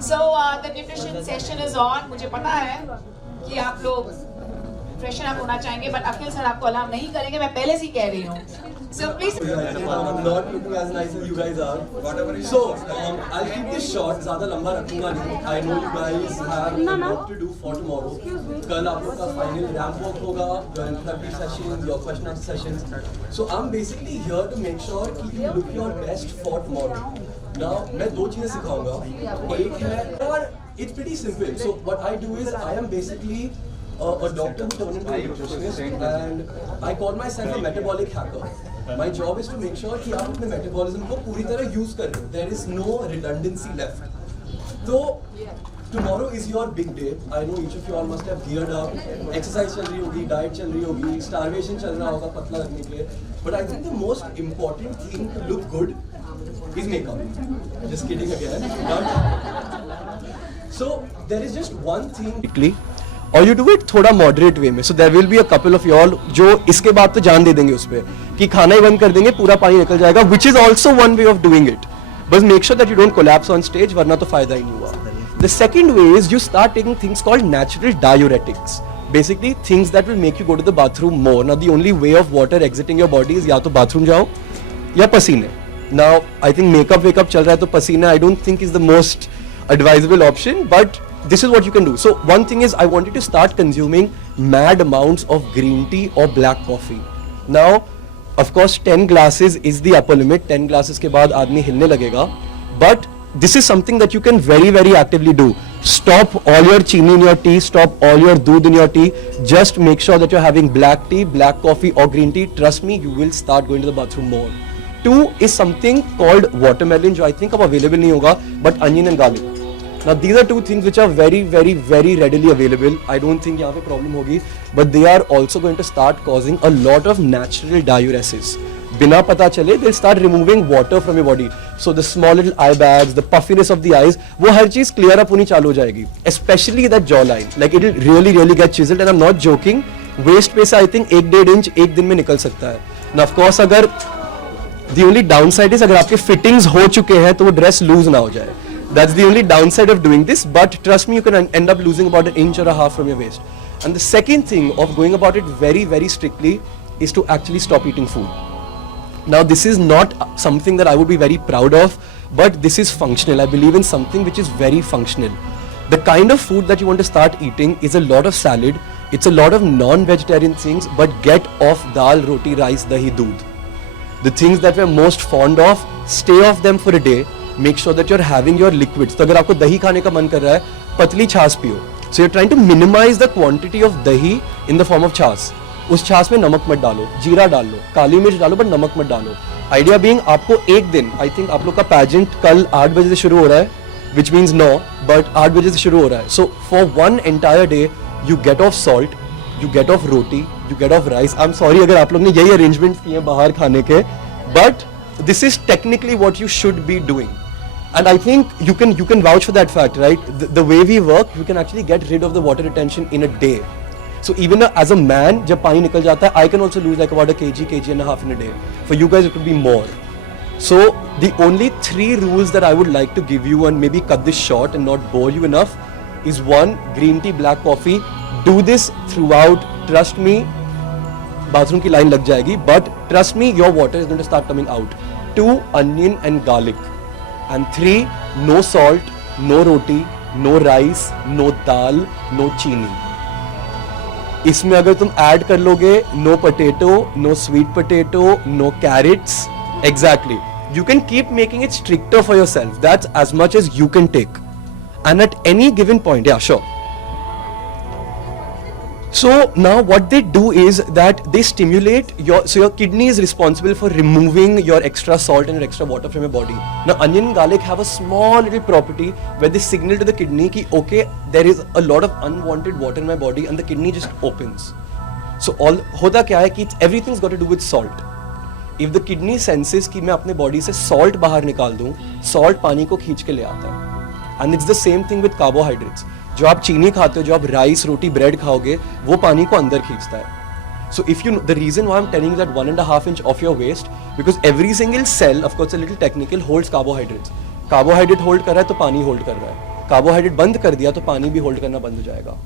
So the nutrition session is on. मुझे पता है कि आप लोग फ्रेशन अप होना चाहेंगे, बट अखिल सर आपको अलाउ नहीं करेंगे, मैं पहले से ही कह रही हूँ. So please. I'm not looking as nice as you guys are. So I'll keep this short. ज़्यादा लंबा रखूँगा नहीं. I know you guys have a lot to do for tomorrow. कल आप लोग का final ramp walk होगा, your interview sessions, your question answer sessions. So I'm basically here to make sure कि you look your best for tomorrow. Now मैं दो चीज़ें सिखाऊंगा. एक है, और it's pretty simple. So what I do is I am basically a doctor who turned into a nutritionist, and I call myself a metabolic hacker. My job is to make sure कि आप अपने metabolism को पूरी तरह use कर रहे हो. There is no redundancy left. तो tomorrow is your big day. I know each of you all must have geared up. Exercise चल रही होगी, diet चल रही होगी, starvation चल रहा होगा पतला लगने के लिए. But I think the most important thing to look good is makeup. Just kidding again. But so there is just one thing. और यू डू इट थोड़ा मॉडरेट वे में. So there will be a couple of y'all जो इसके बाद तो जान दे देंगे उस पे कि खाना ही बंद कर देंगे, पूरा पानी निकल जाएगा, which is also one way of doing it. बस make sure that you don't collapse on stage, वरना तो फायदा ही नहीं हुआ. The second way is you start taking things called natural diuretics. Basically things that will make you go to the bathroom more. Now the only way of water exiting your body is या तो bathroom जाओ या पसीने. Now I think makeup wake up चल रहा है तो पसीना I don't think is the most advisable option, but this is what you can do. So one thing is I wanted to start consuming mad amounts of green tea or black coffee. Now of course 10 glasses is the upper limit. 10 glasses के बाद आदमी हिलने लगेगा, but this is something that you can very very actively do. Stop all your chini in your tea, stop all your doodh in your tea. Just make sure that you're having black tea, black coffee or green tea. Trust me, you will start going to the bathroom more. 2 is something called watermelon, जो I think अब available नहीं होगा, but onion and garlic. Now these are 2 things which are very very very readily available. I don't think यहाँ पे problem होगी, but they are also going to start causing a lot of natural diuresis. बिना पता चले they'll start removing water from your body. So the small little eye bags, the puffiness of the eyes, वो हर चीज clear up होनी चालू हो जाएगी. Especially that jawline, like it will really really get chiseled, and I'm not joking. Waist पे से I think 1-1.5 inch एक दिन में निकल सकता है. Now of course अगर the only downside is अगर आपके fittings हो चुके हैं तो वो dress loose ना हो जाए. That's the only downside of doing this, but trust me, you can end up losing about 1.5 inches from your waist. And the second thing of going about it very very strictly is to actually stop eating food. Now this is not something that I would be very proud of, but this is functional. I believe in something which is very functional. The kind of food that you want to start eating is a lot of salad, it's a lot of non-vegetarian things, but get off dal, roti, rice, dahi, doodh. The things that we're most fond of, stay off them for a day. Make sure that you're having your liquids. तो अगर आपको दही खाने का मन कर रहा है, पतली छाछ पियो. So you're trying to minimize the quantity of dahi in the form of छाछ. उस छाछ में नमक मत डालो, जीरा डाल लो, काली मिर्च डालो, but नमक मत डालो. Idea being आपको एक दिन, I think आप लोग का pageant कल 8 बजे से शुरू हो रहा है, which means 9, but 8 बजे से शुरू हो रहा है. So for one entire day, you get off salt, you get off roti, you get off rice. I'm sorry अगर आप लोग ने यही arrangements किए बाहर खाने के, but this is technically what you should be doing. And I think you can vouch for that fact, right? The way we work, you can actually get rid of the water retention in a day. So even as a man, जब पानी निकल जाता है, I can also lose like about a kg and a half in a day. For you guys, it could be more. So the only 3 rules that I would like to give you, and maybe cut this short and not bore you enough, is 1, green tea, black coffee. Do this throughout. Trust me, bathroom की line लग जाएगी, but trust me, your water is going to start coming out. 2, onion and garlic. And 3, no salt, no roti, no rice, no dal, no chini. इसमें अगर तुम add कर लोगे no potato, no sweet potato, no carrots, exactly. You can keep making it stricter for yourself. That's as much as you can take. And at any given point, yeah, sure. So now what they do is that they stimulate your kidney is responsible for removing your extra salt and your extra water from your body. Now onion and garlic have a small little property where they signal to the kidney ki okay, there is a lot of unwanted water in my body, and the kidney just opens. So all होता क्या है कि everything's got to do with salt. If the kidney senses कि मैं अपने body से salt बाहर निकाल दूं, salt पानी को खींच के ले आता है. And it's the same thing with carbohydrates. जो आप चीनी खाते हो, जो आप राइस, रोटी, ब्रेड खाओगे, वो पानी को अंदर खींचता है. So if you, the reason why I'm telling you that 1.5 inch of your waist, because every single cell, of course a little technical, holds carbohydrates. Carbohydrate hold कर रहा है तो पानी होल्ड कर रहा है, कार्बोहाइड्रेट बंद कर दिया तो पानी भी होल्ड करना बंद हो जाएगा.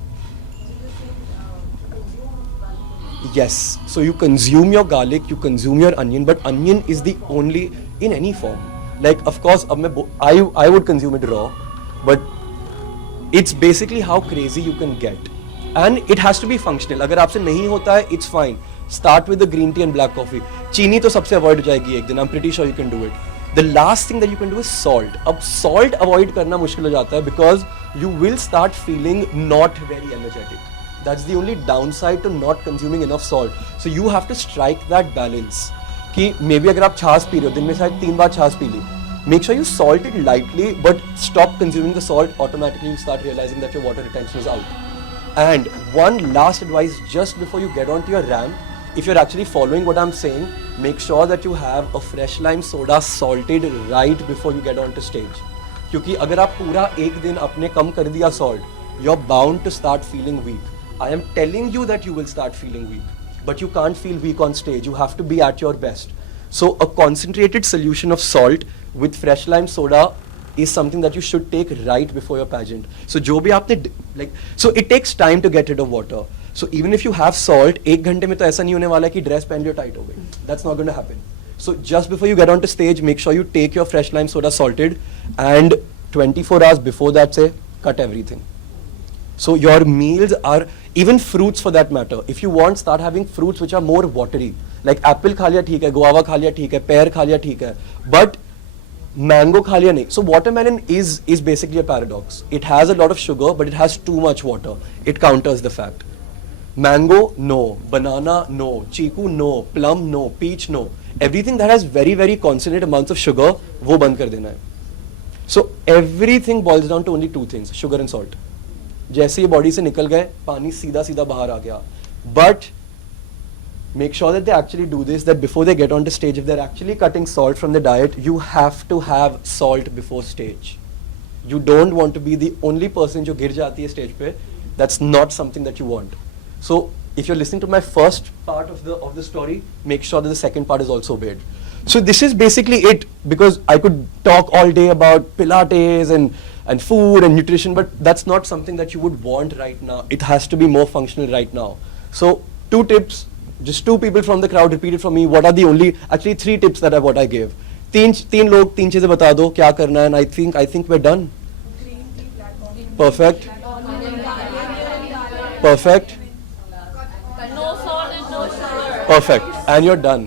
Yes, so you consume your garlic, you consume your onion, but onion is the only in any form. Like of course, I would consume it raw, but it's basically how crazy you can get, and it has to be functional. अगर आपसे नहीं होता है, it's fine. Start with the green tea and black coffee. चीनी तो सबसे avoid हो जाएगी एक दिन. I'm pretty sure you can do it. The last thing that you can do is salt. अब salt avoid करना मुश्किल हो जाता है because you will start feeling not very energetic. That's the only downside to not consuming enough salt. So you have to strike that balance. कि maybe अगर आप छाछ पी रहे हो दिन में शायद 3 बार छाछ पी ली, make sure you salt it lightly, but stop consuming the salt. Automatically you start realizing that your water retention is out. And one last advice just before you get onto your ramp, if you're actually following what I'm saying, make sure that you have a fresh lime soda salted right before you get onto stage. क्योंकि अगर आप पूरा एक दिन अपने कम कर दिया salt, you're bound to start feeling weak. I am telling you that you will start feeling weak, but you can't feel weak on stage. You have to be at your best. So a concentrated solution of salt with fresh lime soda is something that you should take right before your pageant. So जो भी आपने so it takes time to get rid of water. So even if you have salt, 1 घंटे में तो ऐसा नहीं होने वाला कि dress पहन लियो tight हो गई. That's not going to happen. So just before you get onto stage, make sure you take your fresh lime soda salted, and 24 hours before that, say, cut everything. So your meals are, even fruits for that matter, if you want, start having fruits which are more watery. Like apple खा लिया ठीक है, guava खा लिया ठीक है, pear खा लिया ठीक है, but mango खा लिया नहीं. So watermelon is basically a paradox. It has a lot of sugar, but it has too much water. It counters the fact. Mango, no. Banana, no. Chiku, no. Plum, no. Peach, no. Everything that has very, very concentrated amounts of sugar, वो बंद कर देना है. So everything boils down to only 2 things, sugar and salt. जैसे ये body से निकल गए, पानी सीधा सीधा बाहर आ गया. But make sure that they actually do this, that before they get on the stage, if they are actually cutting salt from the diet, you have to have salt before stage. You don't want to be the only person जो गिर जाती है stage पे. That's not something that you want. So if you're listening to my first part of the story, make sure that the second part is also obeyed. So this is basically it, because I could talk all day about Pilates and food and nutrition, but that's not something that you would want right now. It has to be more functional right now. So 2 tips, just 2 people from the crowd repeated from me. What are the only, actually 3 tips that I gave. तीन लोग 3 चीजें बता दो क्या करना है, and I think we're done. Perfect. Perfect. Perfect. And you're done.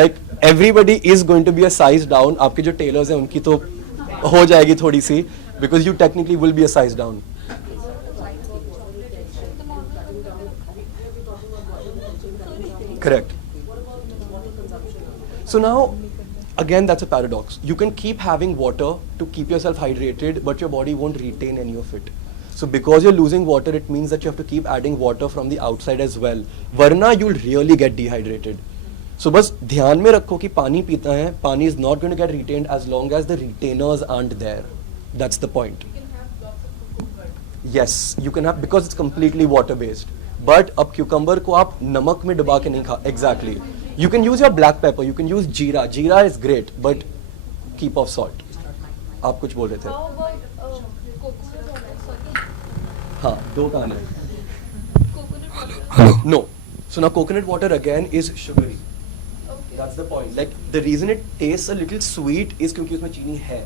Like everybody is going to be a size down. आपके जो tailors हैं उनकी तो हो जाएगी थोड़ी सी, because you technically will be a size down. Correct. So now, again, that's a paradox. You can keep having water to keep yourself hydrated, but your body won't retain any of it. So because you're losing water, it means that you have to keep adding water from the outside as well. Varna, you'll really get dehydrated. So बस ध्यान में रखो कि पानी पीता है, पानी is not going to get retained as long as the retainers aren't there. That's the point. Yes, you can have, because it's completely water based. But अब cucumber को आप नमक में डुबा के नहीं खा. Exactly. You can use your black pepper. You can use jeera. Jeera is great, but keep off salt. आप कुछ बोल रहे थे? हाँ, 2 कान है. Hello. No. So now coconut water again is sugary. That's the point. Like the reason it tastes a little sweet is क्योंकि उसमें चीनी है.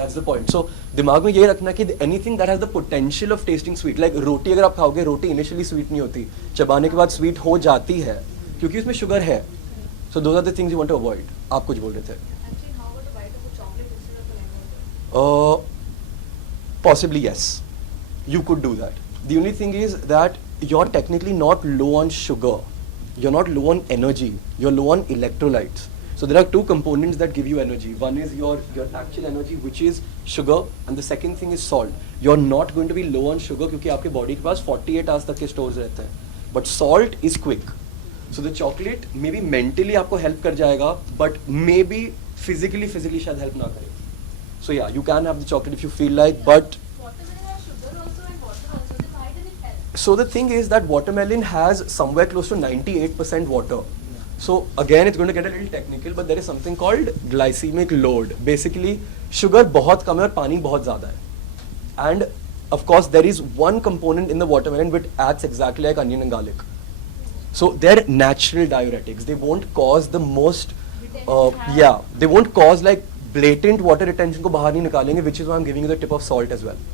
That's the point. So दिमाग में ये रखना कि anything that has the potential of tasting sweet, like रोटी अगर आप खाओगे, रोटी initially sweet नहीं होती, चबाने के बाद sweet हो जाती है क्योंकि उसमें sugar है. So those are the things you want to avoid. आप कुछ बोल रहे थे? Possibly yes. You could do that. The only thing is that you're technically not low on sugar. You're not low on energy. You're low on electrolytes. So there are 2 components that give you energy. One is your actual energy, which is sugar, and the second thing is salt. You're not going to be low on sugar क्योंकि आपके body के पास 48 hours तक के stores रहते हैं. But salt is quick. So the chocolate maybe mentally आपको help कर जाएगा, but maybe physically शायद help ना करे. So yeah, you can have the chocolate if you feel like, but so the thing is that watermelon has somewhere close to 98% water. So again, it's going to get a little technical, but there is something called glycemic load. Basically, sugar बहुत कम है और पानी बहुत ज़्यादा है. And of course, there is one component in the watermelon which acts exactly like onion and garlic. So they're natural diuretics. They won't cause the most, they won't cause like blatant water retention को बाहर नहीं निकालेंगे, which is why I'm giving you the tip of salt as well.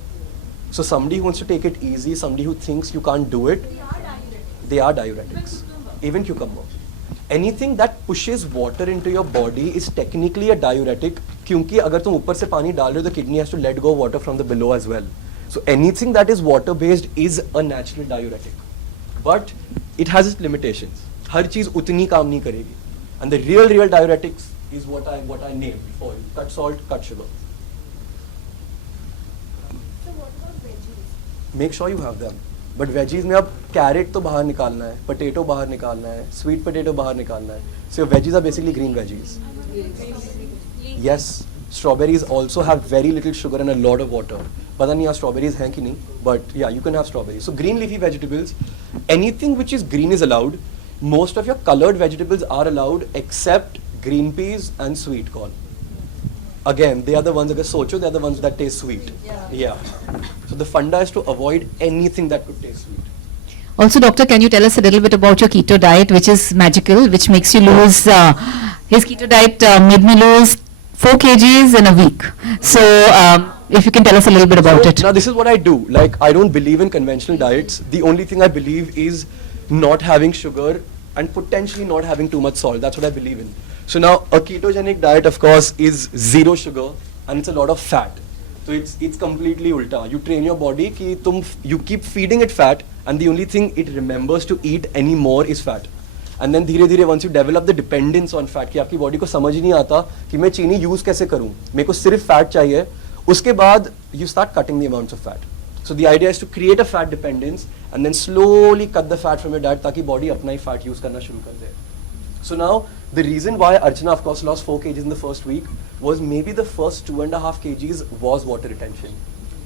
So somebody who wants to take it easy, somebody who thinks you can't do it, they are diuretics. Even cucumber. Anything that pushes water into your body is technically a diuretic, क्योंकि अगर तुम ऊपर से पानी डाल रहे हो, the kidney has to let go of water from the below as well. So anything that is water based is a natural diuretic, but it has its limitations. हर चीज उतनी काम नहीं करेगी. And the real diuretics is what I named before you. Cut salt, cut sugar. So what about veggies? Make sure you have them. But veggies में अब carrot तो बाहर निकालना है, potato बाहर निकालना है, sweet potato बाहर निकालना है. So your veggies are basically green veggies. Yes, strawberries also have very little sugar and a lot of water. पता नहीं यहाँ strawberries हैं कि नहीं, but yeah, you can have strawberries. So green leafy vegetables, anything which is green is allowed. Most of your colored vegetables are allowed except green peas and sweet corn. Again, they are the ones, अगर सोचो, they are the ones that taste sweet. Yeah. So the funda is to avoid anything that could taste sweet. Also, doctor, can you tell us a little bit about your keto diet, which is magical, which makes you lose, his keto diet made me lose 4 kgs in a week. So, if you can tell us a little bit about it. Now, this is what I do. Like, I don't believe in conventional diets. The only thing I believe is not having sugar and potentially not having too much salt. That's what I believe in. So now, a ketogenic diet, of course, is zero sugar and it's a lot of fat. So it's completely ulta. You train your body कि you keep feeding it fat, and the only thing it remembers to eat anymore is fat. And then धीरे धीरे once you develop the dependence on fat, कि आपकी body को समझ ही नहीं आता कि मैं चीनी use कैसे करूँ, मेरे को सिर्फ fat चाहिए, उसके बाद you start cutting the amounts of fat. So the idea is to create a fat dependence and then slowly cut the fat from your diet ताकि body अपना ही fat use करना शुरू कर दे. So now, the reason why Archana, of course, lost 4 kgs in the first week was maybe the first 2.5 kgs was water retention.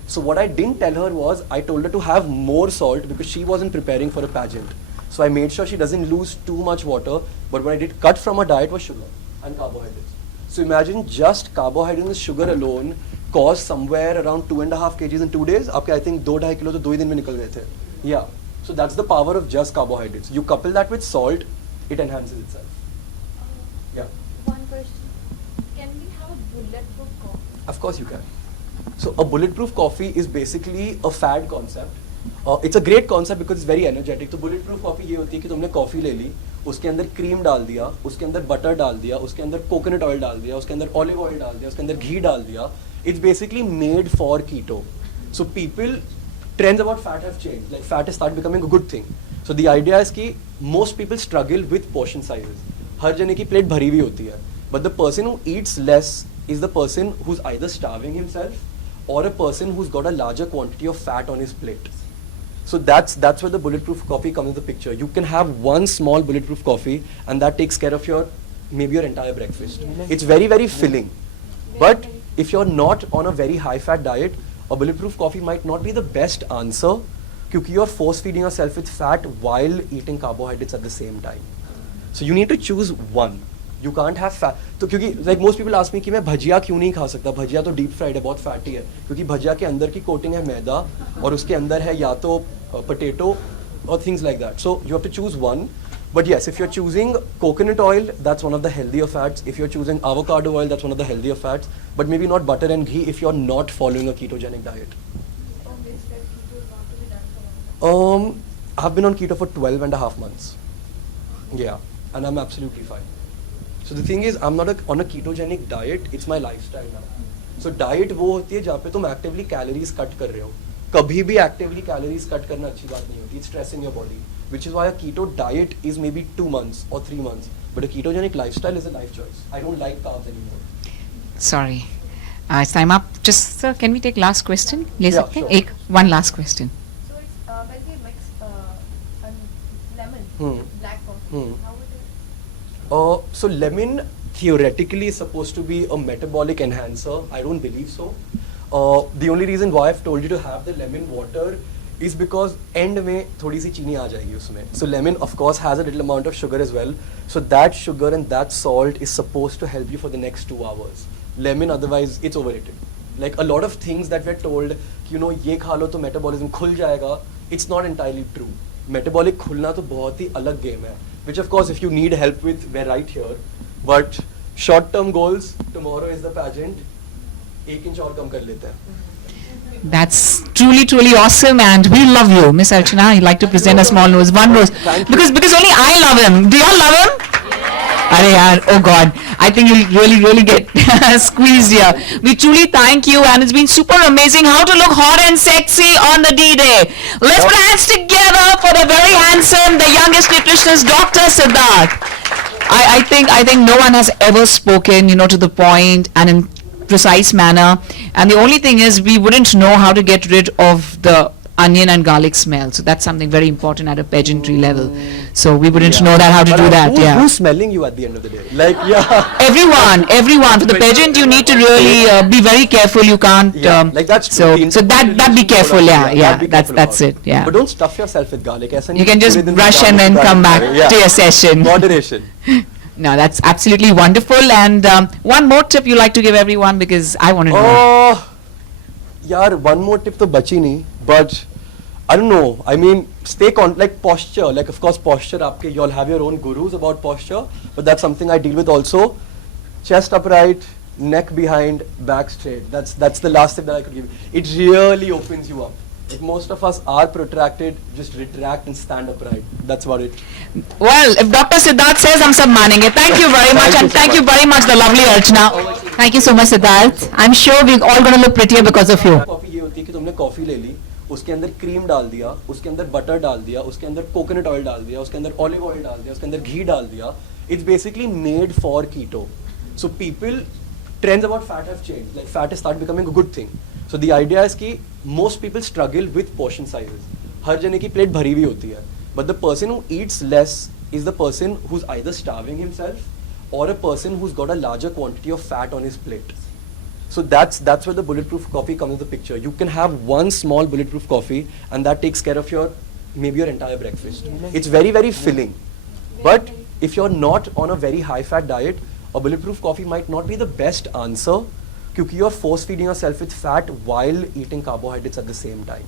So what I didn't tell her was, I told her to have more salt because she wasn't preparing for a pageant. So I made sure she doesn't lose too much water, but what I did cut from her diet was sugar and carbohydrates. So imagine just carbohydrates and sugar alone caused somewhere around 2.5 kgs in 2 days. आपके I think 2-2.5 kilos तो 2 ही दिन में निकल गए थे. Yeah. So that's the power of just carbohydrates. You couple that with salt, it enhances itself. Yeah. One question. Can we have a bulletproof coffee? Of course you can. So a bulletproof coffee is basically a fad concept. It's a great concept because it's very energetic. तो bulletproof coffee ये होती है कि तुमने coffee ले ली, उसके अंदर cream डाल दिया, उसके अंदर बटर डाल दिया, उसके अंदर कोकोनट ऑयल डाल दिया, उसके अंदर ऑलिव ऑयल डाल दिया, उसके अंदर घी डाल दिया. It's basically made for keto. So trends about fat have changed. Like fat has started becoming a good thing. So the idea is कि most people struggle with portion sizes. हर जने की plate भरी हुई होती है. But the person who eats less is the person who's either starving himself or a person who's got a larger quantity of fat on his plate. So that's where the bulletproof coffee comes into the picture. You can have one small bulletproof coffee and that takes care of maybe your entire breakfast. It's very, very filling. But if you're not on a very high fat diet, a bulletproof coffee might not be the best answer because you're force feeding yourself with fat while eating carbohydrates at the same time. So you need to choose one. You can't have fat. तो क्योंकि like most people ask me कि मैं भजिया क्यों नहीं खा सकता, भजिया तो deep fried है, बहुत फैटी है, क्योंकि भजिया के अंदर की कोटिंग है मैदा और उसके अंदर है या तो potato or things like that. So you have to choose one. But yes, if you're choosing coconut oil, that's one of the healthier fats. If you're choosing avocado oil, that's one of the healthier fats. But maybe not butter and ghee if you're not following a ketogenic diet. I've been on keto for 12.5 months. Yeah, and I'm absolutely fine. So the thing is, I'm not on a ketogenic diet. It's my lifestyle now. So diet वो होती है जहाँ पे तुम actively calories cut कर रहे हो. कभी भी actively calories cut करना अच्छी बात नहीं होती. It's stressing your body. Which is why a keto diet is maybe 2 months or 3 months. But a ketogenic lifestyle is a life choice. I don't like carbs anymore. Sorry. It's time up. Just, sir, can we take last question? Please, Yeah, okay? sure. One last question. So it's when we mix lemon, Hmm. black coffee, Hmm. how would it? So lemon theoretically is supposed to be a metabolic enhancer. I don't believe so. The only reason why I've told you to have the lemon water is because end में थोड़ी सी चीनी आ जाएगी उसमें. So lemon of course has a little amount of sugar as well. So that sugar and that salt is supposed to help you for the next 2 hours. Lemon otherwise it's overrated. Like a lot of things that we're told, you know, ये खा लो तो metabolism खुल जाएगा. It's not entirely true. Metabolic खुलना तो बहुत ही अलग game है. Which of course if you need help with, we're right here. But short-term goals, tomorrow is the pageant. 1 inch और कम कर लेते हैं. That's truly, truly awesome, and we love you, Miss Archana. You'd like to present a small rose, one rose, Thank you. because only I love him. Do you all love him? Arey yaar, oh God, I think you'll really get squeezed here. We truly thank you, and it's been super amazing how to look hot and sexy on the D-Day. Let's put our hands together for the very handsome, the youngest nutritionist, Dr. Siddharth. I think no one has ever spoken, you know, to the point and in precise manner. And the only thing is, we wouldn't know how to get rid of the onion and garlic smell. So that's something very important at a pageantry level. So we wouldn't know that how to But do that. who- Yeah. Who's smelling you at the end of the day? Like, yeah. Everyone. For the pageant, you need to really be very careful. You can't. Yeah, like that's so routine. so that be careful. Yeah, yeah. be That's careful that's about it. Yeah. But don't stuff yourself with garlic. ऐसा You नहीं can कि just पूरे दिन brush and garlic then come back garlic. Yeah. to your session. Moderation. No, that's absolutely wonderful. And one more tip you like to give everyone, because I want to know. Oh, यार, one more tip तो बची नहीं, but I don't know. I mean, like posture. Like of course posture. आपके you all have your own gurus about posture, but that's something I deal with also. Chest upright, neck behind, back straight. That's the last tip that I could give. It really opens you up. Like most of us are protracted, just retract and stand upright. That's about it. Well, if Dr. Siddharth says, हम सब मानेंगे. Thank you very much, and thank you very much, the lovely Archana. Thank you so much, Siddharth. I'm sure we're all going to look prettier because of you. Coffee ये होती है कि तुमने coffee ले ली, उसके अंदर क्रीम डाल दिया, उसके अंदर बटर डाल दिया, उसके अंदर कोकोनट ऑयल डाल दिया, उसके अंदर ऑलिव ऑयल डाल दिया, उसके अंदर घी डाल दिया. It's basically made for keto. So people, trends about fat have changed. Like fat has started becoming a good thing. So the idea is कि most people struggle with portion sizes. हर जने की plate भरी हुई होती है. But the person who eats less is the person who's either starving himself or a person who's got a larger quantity of fat on his plate. So that's where the bulletproof coffee comes into the picture. You can have one small bulletproof coffee and that takes care of maybe your entire breakfast. It's very, very filling. But if you're not on a very high fat diet, a bulletproof coffee might not be the best answer because you're force feeding yourself with fat while eating carbohydrates at the same time.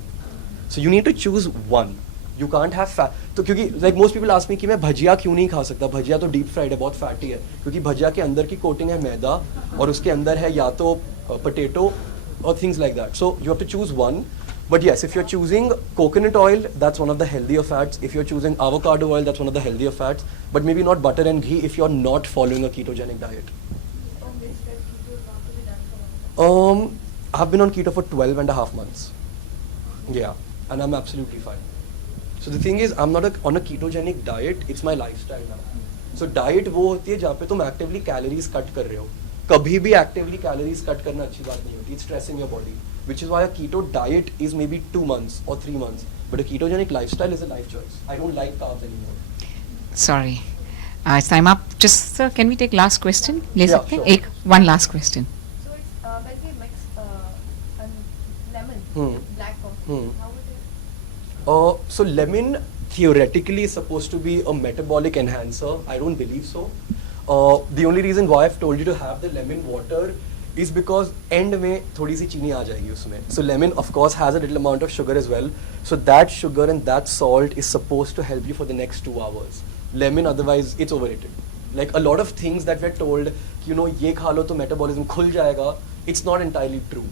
So you need to choose one. You can't have fat. तो क्योंकि like most people ask me कि मैं भजिया क्यों नहीं खा सकता, भजिया तो deep fried है, बहुत फैटी है, क्योंकि भजिया के अंदर की कोटिंग है मैदा और उसके अंदर है या तो potato or things like that. So you have to choose one. But yes, if you're choosing coconut oil, that's one of the healthier fats. If you're choosing avocado oil, that's one of the healthier fats. But maybe not butter and ghee if you're not following a ketogenic diet. I've been on keto for 12 and a half months. Yeah, and I'm absolutely fine. So the thing is, I'm not on a ketogenic diet, it's my lifestyle now. So diet वो होती है जहाँ पे तुम actively calories cut कर रहे हो. कभी भी actively calories cut करना अच्छी बात नहीं होती. It's stressing your body. Which is why a keto diet is maybe 2 months or 3 months. But a ketogenic lifestyle is a life choice. I don't like carbs anymore. Sorry. It's time up. Just, sir, can we take last question? ले Yeah, सकते हैं? sure. एक one last question. So it's when we mix lemon, Hmm. black coffee, Hmm. how would it? So lemon theoretically is supposed to be a metabolic enhancer. I don't believe so. The only reason why I've told you to have the lemon water is because end में थोड़ी सी चीनी आ जाएगी उसमें. So lemon of course has a little amount of sugar as well. So that sugar and that salt is supposed to help you for the next 2 hours. Lemon otherwise it's overrated. Like a lot of things that we're told, you know, ये खा लो तो metabolism खुल जाएगा. It's not entirely true.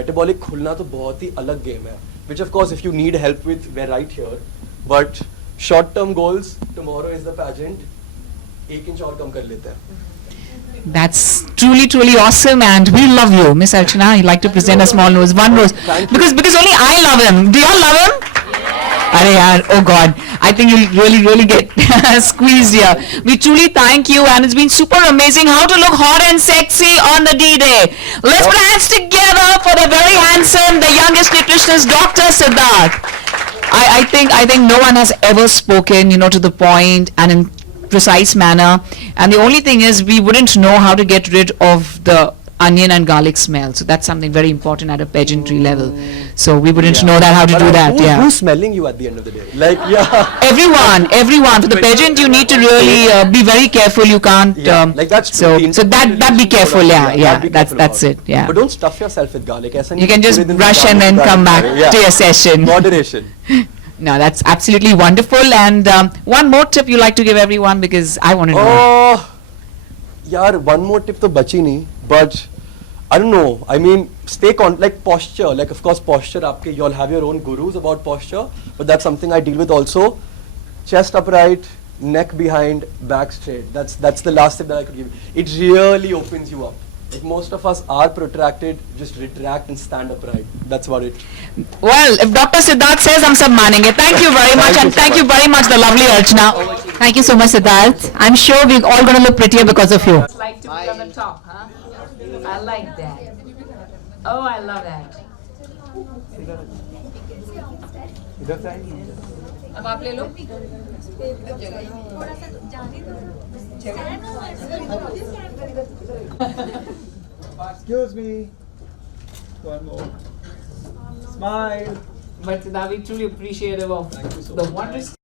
Metabolic खुलना तो बहुत ही अलग game है. Which of course if you need help with, we're right here. But short-term goals, tomorrow is the pageant. 1 inch और कम कर लेते हैं. That's truly, truly awesome, and we love you, Miss Archana. You'd like to present a small rose, one rose, Thank you. because only I love him. Do you all love him? Arey yaar, oh God, I think you'll really get squeezed here. We truly thank you, and it's been super amazing how to look hot and sexy on the D-Day. Let's put our hands together for the very handsome, the youngest nutritionist, Dr. Siddharth. I think no one has ever spoken, you know, to the point and in precise manner. And the only thing is, we wouldn't know how to get rid of the onion and garlic smell. So that's something very important at a pageantry level. So we wouldn't know that how to But, do that. Who's smelling you at the end of the day? Like, yeah. Everyone. For the pageant, you need to really be very careful. You can't. Yeah, like that's so routine. so that be careful. Yeah. That's it. Yeah. But don't stuff yourself with garlic. ऐसा नहीं You can कि just पूरे दिन brush garlic and then garlic come back खा रहे हैं. to your session. Moderation. No, that's absolutely wonderful. And one more tip you like to give everyone, because I want to know. Oh, यार, one more tip तो बची नहीं, but I don't know. I mean, stay like posture. Like, of course, posture. आपके, you all have your own gurus about posture, but that's something I deal with also. Chest upright, neck behind, back straight. That's the last tip that I could give. It really opens you up. Like, most of us are protracted. Just retract and stand upright. That's about it. Well, if Dr. Siddharth says, I'm sab manenge. Thank you very much, and thank you very much, the lovely Archana. Thank you so much, Siddharth. I'm sure we're all going to look prettier because of you. It's like to be on the top, huh? I like that. Oh, I love that. अब आप ले लो. Excuse me. One more. Smile. But Siddharth, we truly appreciative of the wondrous